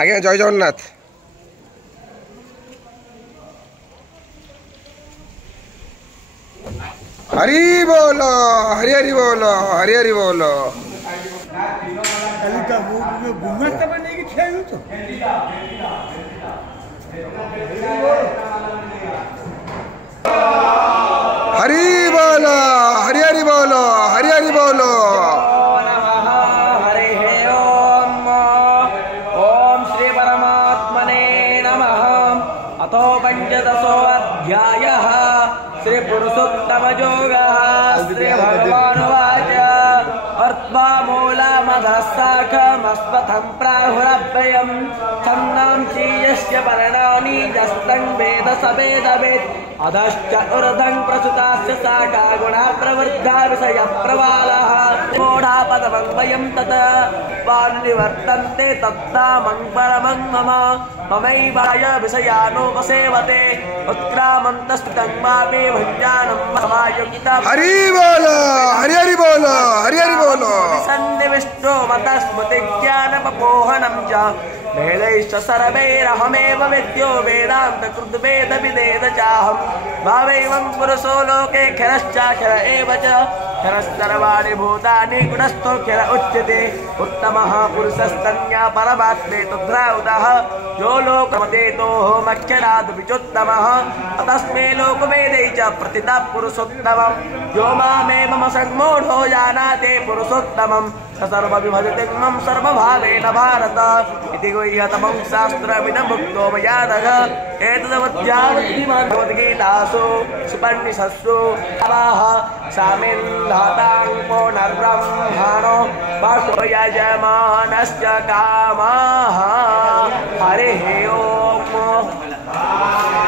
आज्ञा जय जगन्नाथ। हरि बोलो, हरि हरि बोलो, हरि हरि बोलो। हरि बोलो, हरि हरि बोलो, हरि हरि बोलो। अतो पंचदशोऽध्यायः श्री पुरुषोत्तम योगः। श्री भगवानुवाच अर्त्वा मूलमधःशाखमस्वथं प्राहुरव्ययम् छन्दां शीयस्य पर्णानि यस्तं वेद स वेदवेत् अधश्च ऊर्ध्वं प्रसुतास्य शाखा गुणा प्रवृद्धा विषयप्रवालः मूढापदमन्वयं तत् वान्निवर्तन्ते तत्तामं परमं मम ममैवाय विषयानुपसेवते उत्क्रामन्तस्तं मामे भञ्जानं समायुक्तं। हरि बोलो, हरि हरि बोलो, हरि हरि बोलो। सन्निविष्टो मतस्मृतिज्ञानमपोहनं च वेदैश्च सर्वैरहमेव विद्यो वेदान्तकृद्वेदविदेव चाहं भावैवं पुरुषो लोके क्षरश्चाक्षर एव च क्षरस्सर्वाणि भूतानि गुणस्थोऽक्षर उच्यते उत्तमः पुरुषस्तन्या परमात्मेतुद्राउतः यो लोकमतेतोऽहमक्षरादपिचोत्तमः तस्मै लोकवेदै च प्रतितः पुरुषोत्तमं यो मामेवं सम्मूढो जानाति पुरुषोत्तमं स सर्वविभजते मम सर्वभावेन भारत इति गुह्यतमं शास्त्रमिदमुक्तो मया नघ एतदवद्यावद्गीतासु सुपनिषत्सु सामिन्धातां पुनर्ब्रह्मणो वासो यजमानस्य कामाः हरिः ओम्।